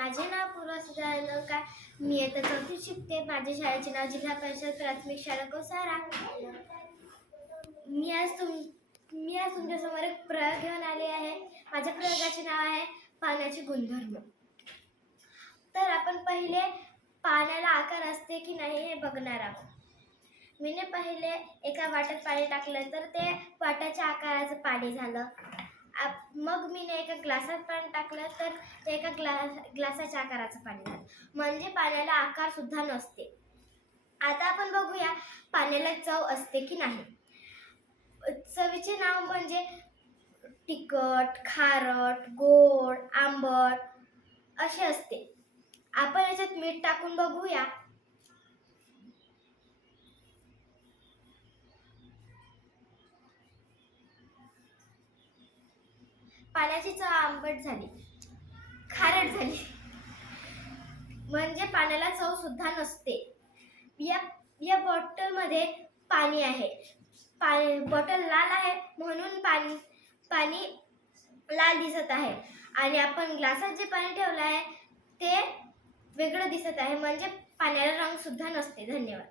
माझे नाव पूर्वा सुधारकर. मी इयत्ता 4थीत शिकते. माझ्या शाळेचे नाव जिल्हा परिषद प्राथमिक शाळा कोसारा. मी आज तुमच्यासमोर एक प्रयोग घेऊन आले आहे. माझ्या प्रयोगाचे नाव आहे पाण्याचे गुणधर्म. तर आपण पहिले पाण्याला आकार असते की नाही हे बघणार आहोत. मीने पहिले एका वाट्यात पाणी टाकलं तर ते वाट्याच्या आकाराचं पाणी झालं. मग मीने एका ग्लासात पाणी टाकलं तर ते एका ग्लासाच्या आकाराचं पाणी झालं. म्हणजे पाण्याला आकार सुद्धा नसते. आता आपण बघूया पाण्याला चव असते की नाही. चवीचे नाव म्हणजे तिखट, खारट, गोड, आंबट असे असते. आपण याच्यात मीठ टाकून बघूया. पाण्याची चव आंबट झाली, खारट झाली, म्हणजे पाण्याला चव सुद्धा नसते. या बॉटलमध्ये पाणी आहे. बॉटल लाल आहे म्हणून पाणी लाल दिसत आहे आणि आपण ग्लासात जे पाणी ठेवलं आहे ते वेगळं दिसत आहे, म्हणजे पाण्याला रंग सुद्धा नसते. धन्यवाद.